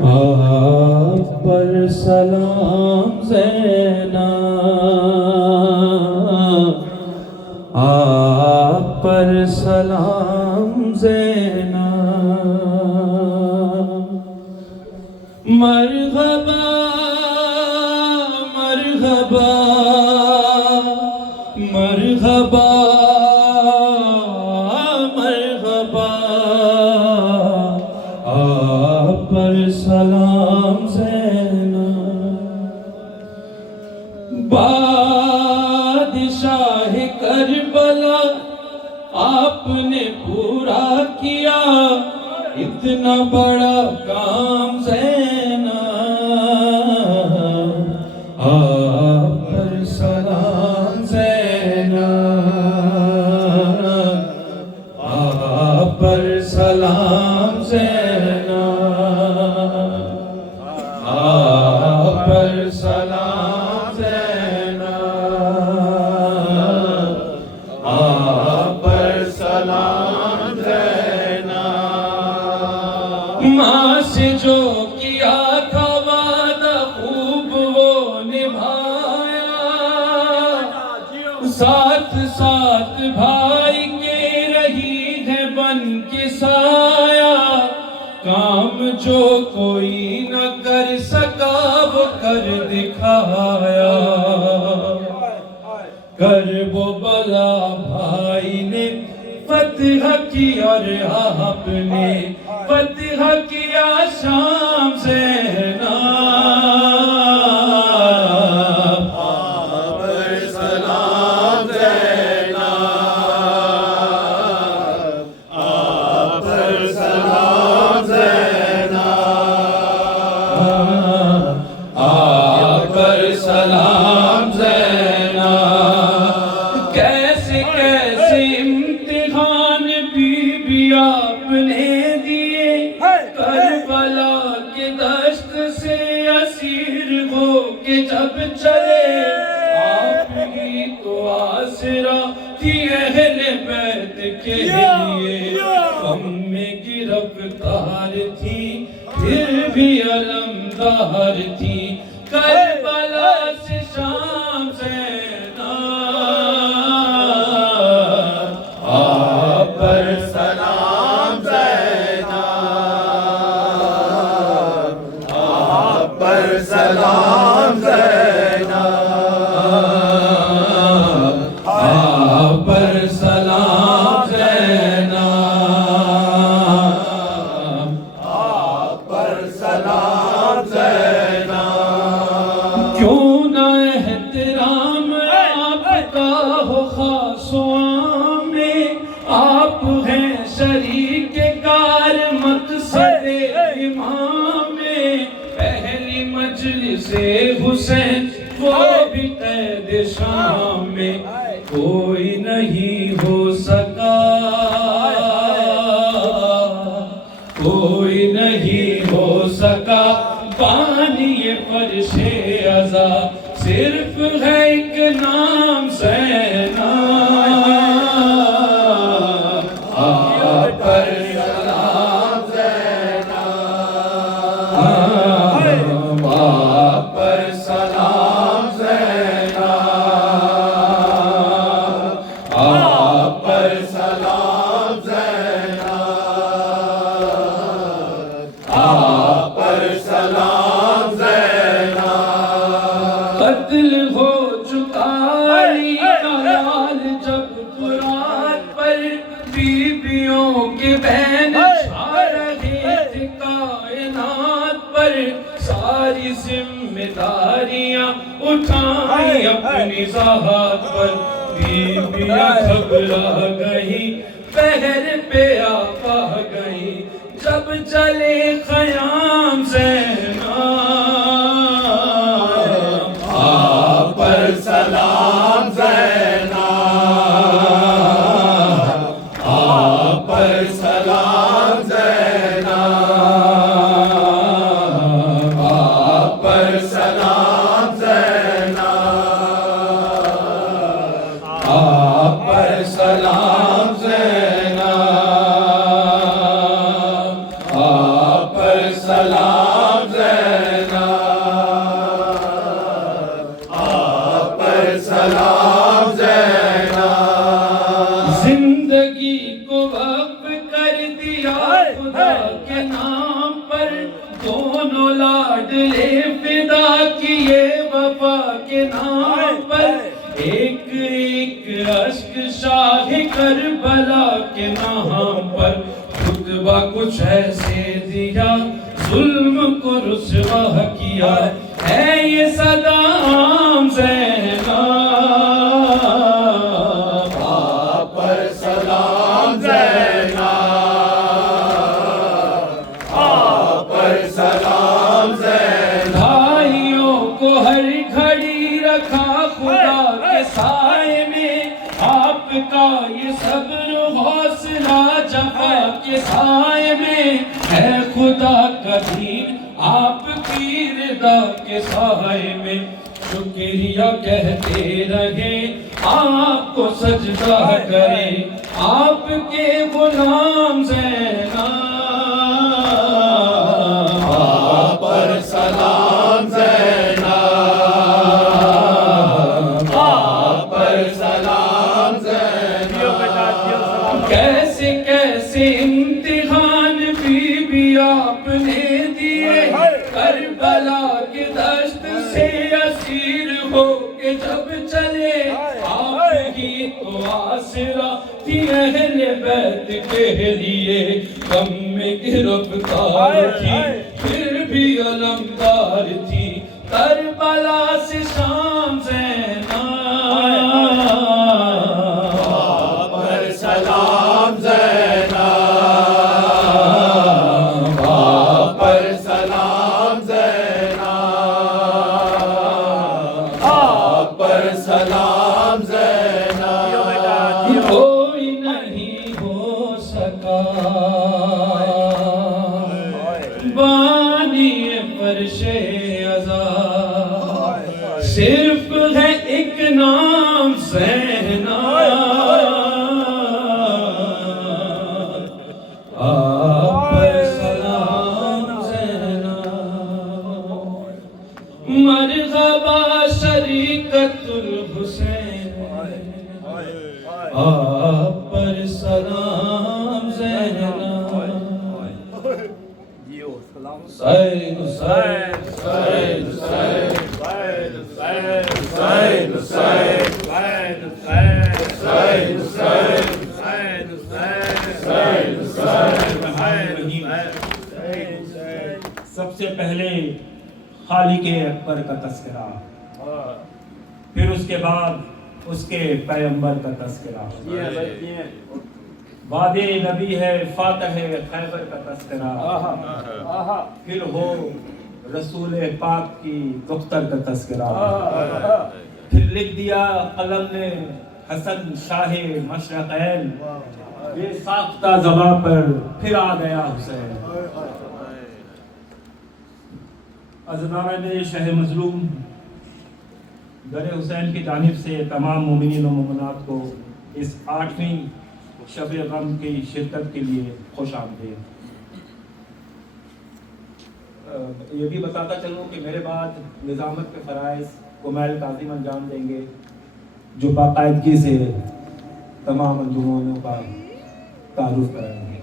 आप पर सलाम ज़ैना, आप पर सलाम ज़ैना। मरहबा मरहबा मरहबा मरहबा, आप पर सलाम ज़ैना। बादशाह करबला आपने पूरा किया इतना बड़ा काम ज़ैना। आप पर सलाम ज़ैना, आप पर सलाम ज़ैना, आप पर सलाम ज़ैना, आप पर सलाम ज़ैना। माँ से जो किया था वादा खूब वो निभाया, साथ साथ भाई के रही है बन के साया। काम जो कोई न कर सका वो कर दिखाया, कर वो बला भाई ने फतह की और आपने फतह किया शाम ज़ैना। आप पर सलाम ज़ैना, आप पर सलाम ज़ैना, आप पर सलाम ज़ैना। कैसे कैसे इम्तिहान भी आपने दिए, करबला के दश्त से असीर हो के जब चले। आप ही तो आसरा थी अहले बैत के लिए, हम में गिरफ्तार थी फिर भी अलमदार थी। करबला से शाम ज़ैना, आप पर सलाम ज़ैना, आप पर सलाम ज़ैना, आप पर सलाम ज़ैना, आप पर सलाम ज़ैना। क्यों न एहतराम आपका हो खासो आम में, आप हैं शरीक कार मक़सद इमाम में। पहली मजलिसे हुसैन वो भी कैद शाम में, कोई नहीं हो सका, कोई नहीं हो सका बानिए फर्शे अज़ा। सिर्फ है एक नाम ज़ैना, आप पर सलाम ज़ैना, आप पर सलाम ज़ैना, आप पर सलाम ज़ैना, आप पर सलाम ज़ैना। कत्ल हो चुका अली का लाल जब कुरान पर, बीबियों के बहन छा रहे थे कायनात पर। सारी जिम्मेदारियां उठाई अपनी ज़ात पर, बीबियां घबरा गई पहर पे आपा गई जब चले ख़याम ज़ैना। आप पर सलाम ज़ैना, आप पर सलाम ज़ैना, आप पर सलाम ज़ैना, आप पर सलाम ज़ैना, आप पर सलाम। लाडले फिदा किए वफा के नाम पर एक एक अश्क शाह करबला के नाम पर खुतबा कुछ ऐसे दिया जुल्म को रुसवा किया है ये सदाम ज़ैनब पर सलाम ज़ैनब पर सलाम ज़ैनब भाइयों को हर घड़ी रखा खुदा के साए में आपका ये सब्र हौसला जफा के साए में है खुदा का दीन आपकी रिदा के साए में शुक्रिया कहते रहे आपको सजदा करें आपके गुलाम ज़ैनब पर सलाम ज़ैनब पर सलाम ज़ैनब कैसे कैसे इम्तिहान भी आपने दिए करबला के दश्त से असीर हो के जब चले आपकी तो आसरा थी अहले बैत के लिए गम में गिरफ्तार थी फिर भी अलमदार थी करबला से शाम ज़ैनब पर सलाम ज़ैनब पर सलाम ज़ैनब पर सलाम ज़ैनब कोई नहीं हो सका बानी फर्शे अज़ा सिर्फ है एक नाम ज़ैनब आप पर सलाम ज़ैनब मरहबा शरीकतुल हुसैन आप पर सलाम ज़ैनब सैन सैन सैन सबसे पहले खालिके अकबर का तस्करा, फिर उसके बाद उसके पैगंबर का तस्करा, वादे नबी है फातह खैबर का तस्करा, फिर हो रसूल पाक की दुख्तर का तस्करा, फिर लिख दिया कलम ने हसन शाह मशरक़ैन, बेसाख्ता ज़बां पर फिर आ गया हुसैन। अज़नान शह मज़लूम दर हुसैन की जानिब से तमाम मोमिनीन और मोमिनात को इस 8वीं शब गम की शिरकत के लिए खुश आमदीद। ये भी बताता चलूँ कि मेरे बाद निज़ामत के फ़राइज़ कुमैल काज़िम अंजाम देंगे, जो बाकायदगी से तमाम अंजुमनों का तारुफ कराएंगे।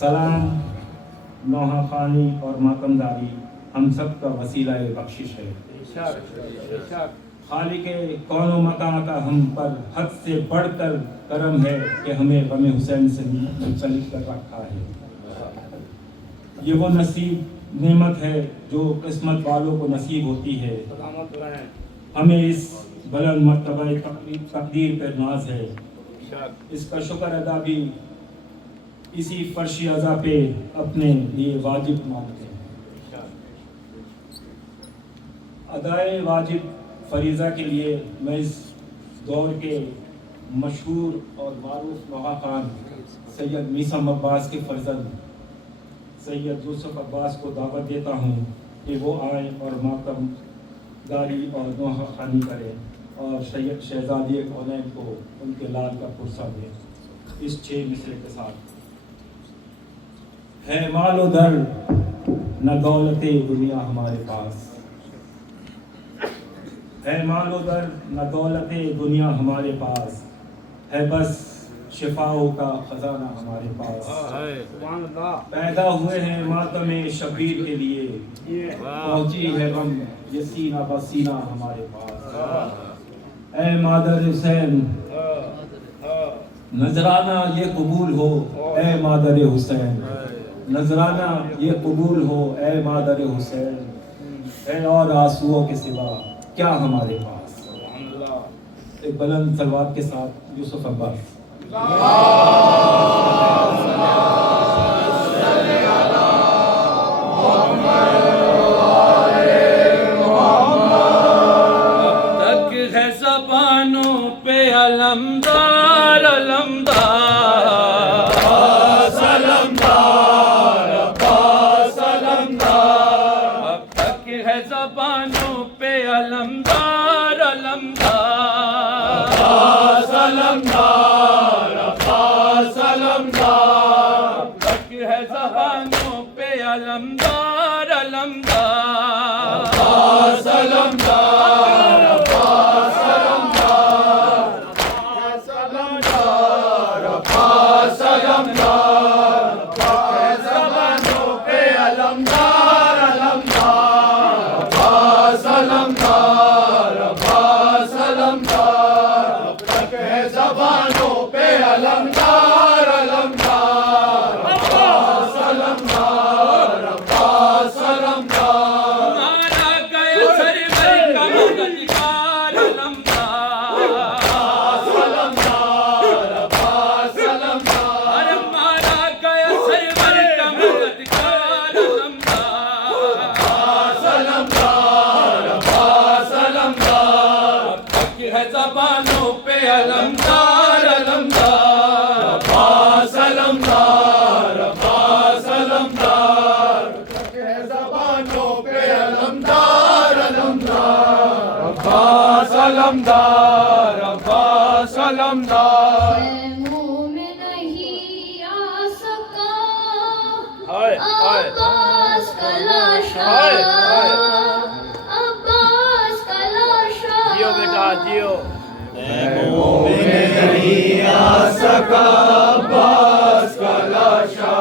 सलाम नौहा खानी और मातमदारी हम सब का वसीला बख्शिश है। खालिके कौनो मकान का हम पर हद से बढ़कर करम है कि हमें गम हुसैन से मुंसलिक कर रखा है। ये वो नसीब नेमत है जो किस्मत वालों को नसीब होती है। हमें इस बुलंद मर्तबा तकदीर पर नाज है। इसका शुक्र अदा भी इसी फर्शी अज़ा पे अपने लिए वाजिब मानते हैं। अदाए वाजिब फरीज़ा के लिए मैं इस दौर के मशहूर और मारूफ नौहा खान सैयद मीसम अब्बास के फर्जंद सैयद यूसुफ अब्बास को दावत देता हूँ कि वो आए और मातमदारी और नौहा खानी करें और सैयद शहजादी कौनैन को उनके लाल का पुरसा दें इस 6 मिसरे के साथ। है मालो दर न दौलते दुनिया हमारे पास, है मालो दर न दौलते दुनिया हमारे पास, है बस शिफाओं का खजाना हमारे पास। पैदा हुए हैं मातम शबीर के लिए, पहुंची है गम ये सीना बसीना हमारे पास। ऐ मादर हुसैन नजराना ये कबूल हो, ऐ मादर हुसैन नजराना ये कबूल हो, ऐ मादर हुसैन। है और आंसुओं के सिवा क्या हमारे पास। एक बुलंद सलवात के साथ यूसुफ अब्बास। अलमदार अलमदार सलमदार अब्बास सलमदार। अब तक है ज़बानों पे अलमदार अलमदार सलमदार अब्बास सलमदार। अब तक है ज़बानों पे अलमदार अलमदार सलमदार अब्बास ज़बानों पे अलमदार अलमदार सलमदार अब्बास सलमदार। ज़बानों पे अलमदार अलमदार अब्बास सलमदार अब्बास सलमदार। मुँह में नहीं आ सका हाय हाय अब्बास का लाशा, अब्बास का लाशा। जियो बेटा जियो। मुँह में नहीं आ सका अब्बास का लाशा,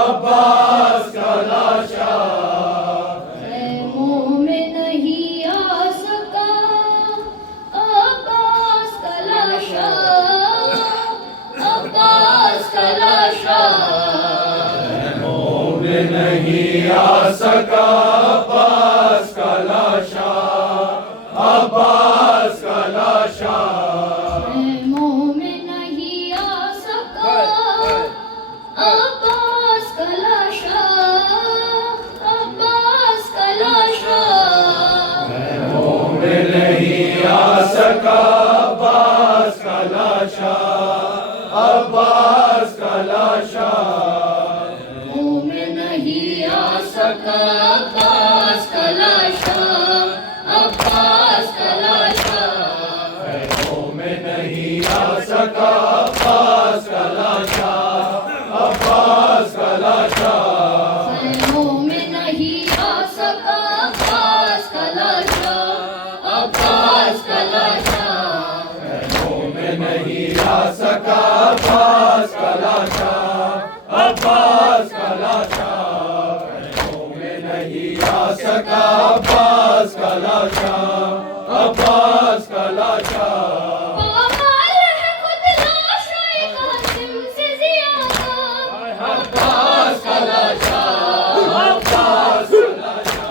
अब्बास का लाशा। मुँह में नहीं आ सका अब्बास का लाशा, अब्बास का लाशा। मुँह में नहीं आ सका अब्बास का लाशा, अब्बास का लाशा। मुँह में नहीं आ सका अब्बास का लाशा, अब्बास का लाशा। मुँह में नहीं आ सका अब्बास का लाशा, अब्बास का लाशा। मुँह में नहीं आ सका अब्बास का लाशा, अब्बास का लाशा। मुँह में नहीं आ सका अब्बास का लाशा, अब्बास का लाशा। मुँह में नहीं आ सका अब्बास का लाशा, अब्बास का लाशा। मुँह में नहीं आ सका अब्बास का लाशा, अब्बास का लाशा। मुँह में नहीं आ सका अब्बास का लाशा, अब्बास का लाशा। पामाल है खुद लाशा कासिम से ज़ियादा, अब्बास का लाशा, अब्बास का लाशा।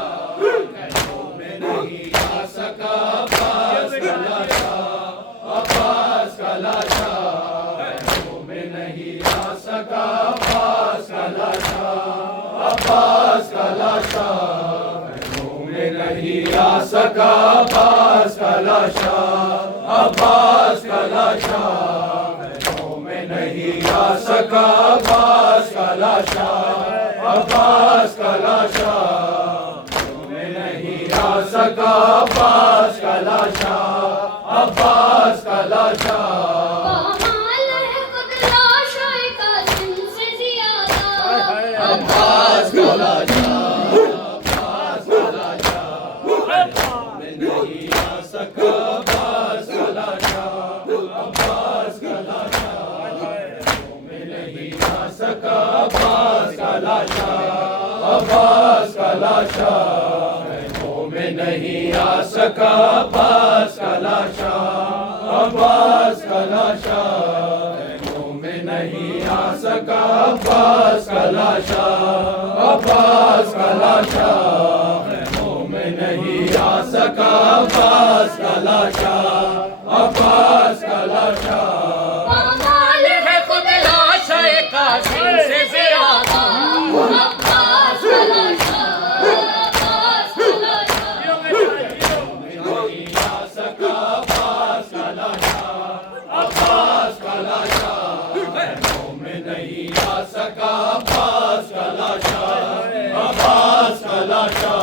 मुँह में नहीं आ सका अब्बास का लाशा, अब्बास का लाशा। मुँह में नहीं आ सका अब्बास का लाशा, अब्बास का लाशा। मुँह में नहीं आ सका अब्बास का लाशा, अब्बास का लाशा। मुँह में नहीं आ सका अब्बास का लाशा, अब्बास का लाशा। मुँह में नहीं आ सका अब्बास का लाशा, अब्बास का लाशा। पामाल है खुद लाशा कासिम से ज़ियादा, अब्बास का लाशा, अब्बास का लाशा। में नहीं आ सका अब्बास का लाशा, अब्बास का लाशा। अब्बास का लाशा खैमों में नहीं आ सका, अब्बास का लाशा, अब्बास का लाशा खैमों में नहीं आ सका, अब्बास का लाशा, अब्बास का लाशा खैमों में नहीं आ सका, अब्बास का लाशा, अब्बास का लाशा। पामाल है खुद लाशे कासिम से ज़्यादा, अब्बास का लाशा, अब्बास का लाशा। नहीं आ सका, अब्बास का लाशा, अब्बास का लाशा खैमों में नहीं आ सका, अब्बास का लाशा, अब्बास का लाशा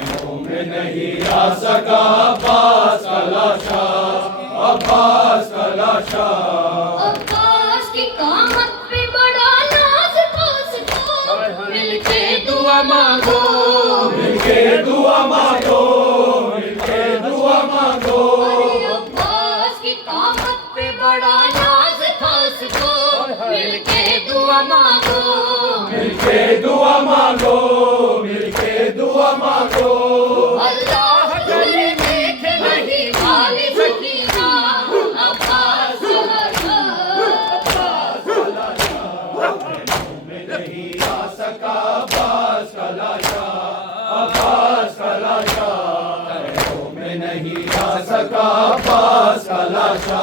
खैमों में नहीं आ सका, अब्बास का लाशा, अब्बास का लाशा। अब्बास की कामत पे बड़ा नाज था उसको, मिलके दुआ मांगो, मिलके दुआ मांगो, मिलके दुआ मांगो। अरे अब्बास की कामत पे बड़ा नाज था उसको, मिलके दुआ मांगो, मिलके दुआ मांगो, मिलके दुआ मांगो। अल्लाह करे देखे नहीं वाली सकीना, अब्बास का लाशा, में नहीं आ सका, अब्बास का लाशा, अब्बास का लाशा खैमों में नहीं आ सका, अब्बास का लाशा,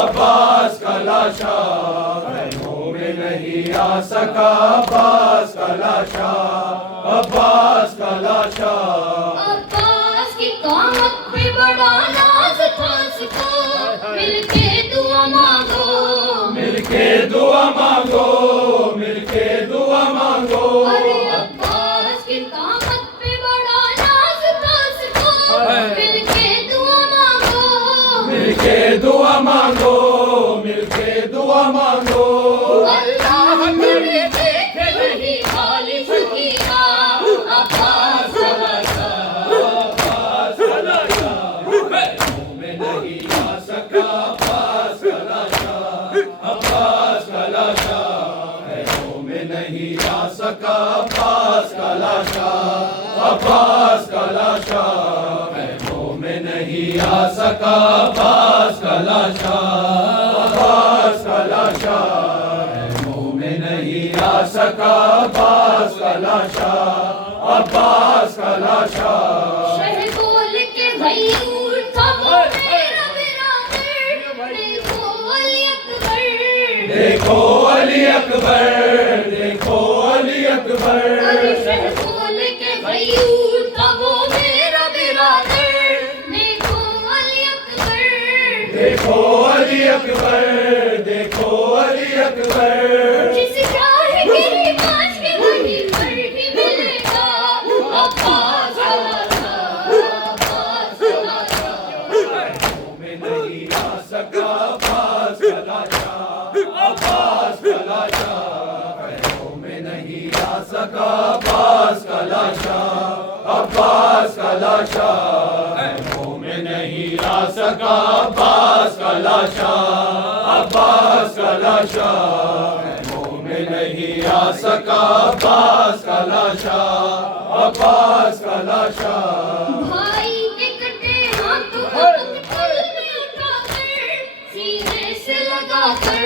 अब्बास का लाशा खैमों में नहीं आ सका, अब्बास का लाशा, अब्बास का लाशा। अब्बास की कामत पे बड़ा नाज था उसको, मिलके दुआ मांगो, मिलके दुआ मांगो, मिलके दुआ मांगो। अरे अब्बास की कामत पे बड़ा नाज था उसको, मिलके दुआ मांगो, मिलके दुआ मांगो, मिलके दुआ मांगो। अल्लाह करे देखे नहीं वाली सकीना, अब्बास का लाशा, अब्बास का लाशा खैमों में नहीं आ सका, अब्बास का लाशा, अब्बास का लाशा खैमों में नहीं आ सका, अब्बास का लाशा, अब्बास का लाशा खैमों में नहीं आ सका, अब्बास का लाशा, अब्बास का लाशा खैमों में नहीं आ सका, अब्बास का लाशा, अब्बास का लाशा। शह बोल के गयूर था वो मेरा बिरादर, देखो अली अकबर, देखो अली अकबर, देखो अली अकबर। अरे शह बोल के गयूर था वो मेरा बिरादर, देखो अली अकबर, देखो अली अकबर, देखो अली अकबर। जिस चाहे के लिबास के वही पर ही मिलेगा, अब्बास का लाशा, अब्बास का लाशा। खैमों में नहीं आ सका, अब्बास का लाशा, अब्बास का लाशा खैमों में नहीं आ सका, अब्बास का लाशा, अब्बास का लाशा खैमों में नहीं आ सका, अब्बास का लाशा, अब्बास का लाशा खैमों में नहीं आ सका, अब्बास का लाशा, अब्बास का लाशा। भाई के कटे हाथ पत्थर में उठाकर, सीने से लगाकर,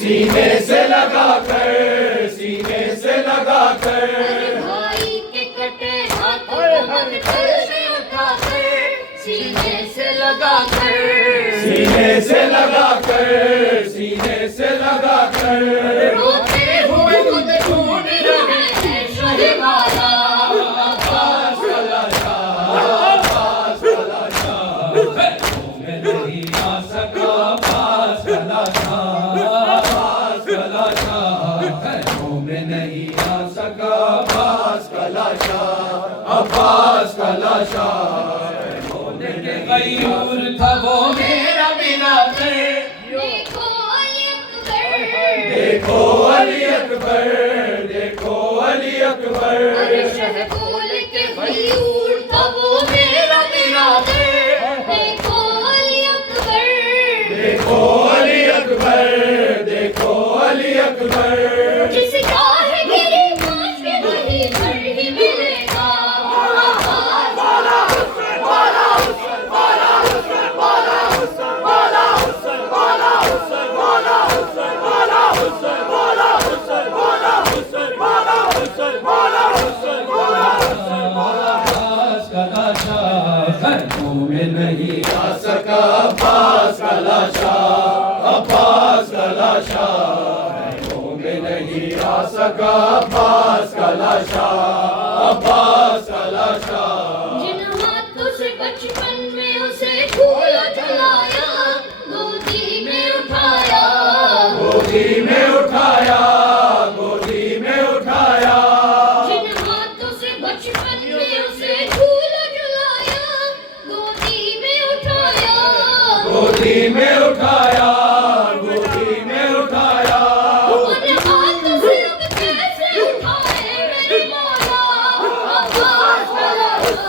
सीने से लगाकर, सीने से लगाकर। भाई के कटे हाथ पत्थर से उठाकर, सीने से लगाकर, सीने से लगाकर, सीने से लगाकर। रोते हुए खुद ढूंढ रहे हैं शहवाला, अब्बास का लाशा, अब्बास का लाशा खैमों में नहीं आ सका, अब्बास का लाशा, अब्बास का लाशा खैमों में नहीं आ सका, अब्बास का लाशा, अब्बास का लाशा खैमों में नहीं आ गयूर था वो मेरा बिरादर, देखो अली अकबर, देखो अली अकबर, देखो अली अकबर। अरे शह बोल के गयूर था वो मेरा बिरादर, देखो अली अकबर, देखो अली अकबर, देखो अली अकबर। जिस चाहे गिरी पाँच के वही अब्बास का लाशा, अब्बास का लाशा। जिन हाथों से बचपन में उसे झूला झुलाया, गोदी में उठाया, गोदी में उठाया, गोदी में उठाया। जिन हाथों से बचपन में उसे झूला झुलाया, गोदी में उठाया, गोदी में उठाया, गोदी में उठाया। उन हाथों से अब कैसे उठाए मेरे मौला, अब्बास का लाशा।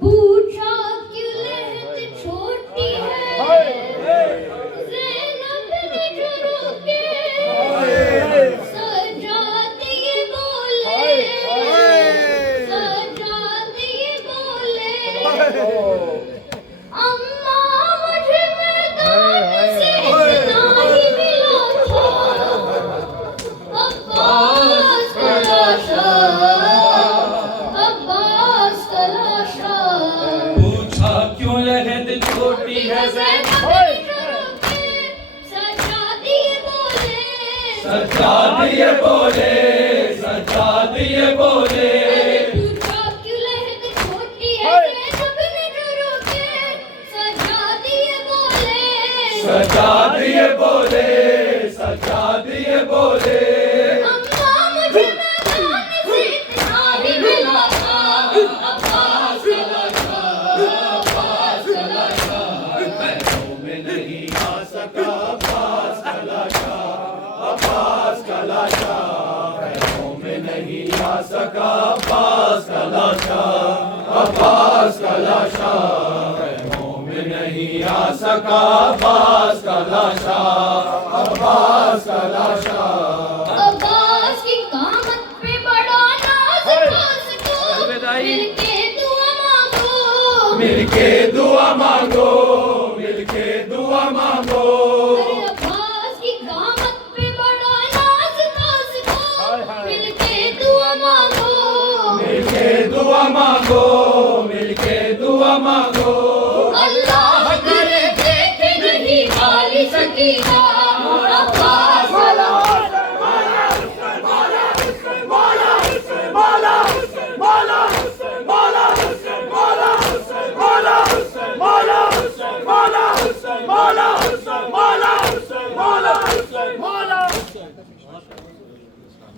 पूछा क्यों लहद छोटी है, ज़ैनब ने जो रोके, सजाद ये बोले, सजाद ये बोले, अम्मा मुझे मैदान से इतना ही मिला था, अब्बास का लाशा, अब्बास का लाशा। पूछा क्यों लहद छोटी है ज़ैनब ने जो रोके, सजाद ये बोले, सज्जाद ये बोले, सज्जाद ये बोले। पूछा क्यों लहद छोटी है, ज़ैनब ने जो रोके, सजाद ये बोले, सज्जाद ये बोले, सज्जाद ये बोले। अम्मा मुझे मैदान से इतना ही मिला था, अब्बास का लाशा, अब्बास का लाशा। पैरों में नहीं आ सका अब्बास का लाशा, अब्बास का लाशा। पैरों में नहीं आ सका अब्बास का लाशा, अब्बास का लाशा। पैरों में नहीं आ सका अब्बास का लाशा, अब्बास का लाशा। अब्बास की कामत पे बड़ा नाज खास को, मिलके दुआ मांगो, मिलके दुआ मांगो, मिलके दुआ मांगो। अरे अब्बास की कामत पे बड़ा नाज खास को, मिलके दुआ मांगो, मिलके दुआ मांगो, मिलके दुआ मांगो। अल्लाह करे देखे नहीं वाली सकीना,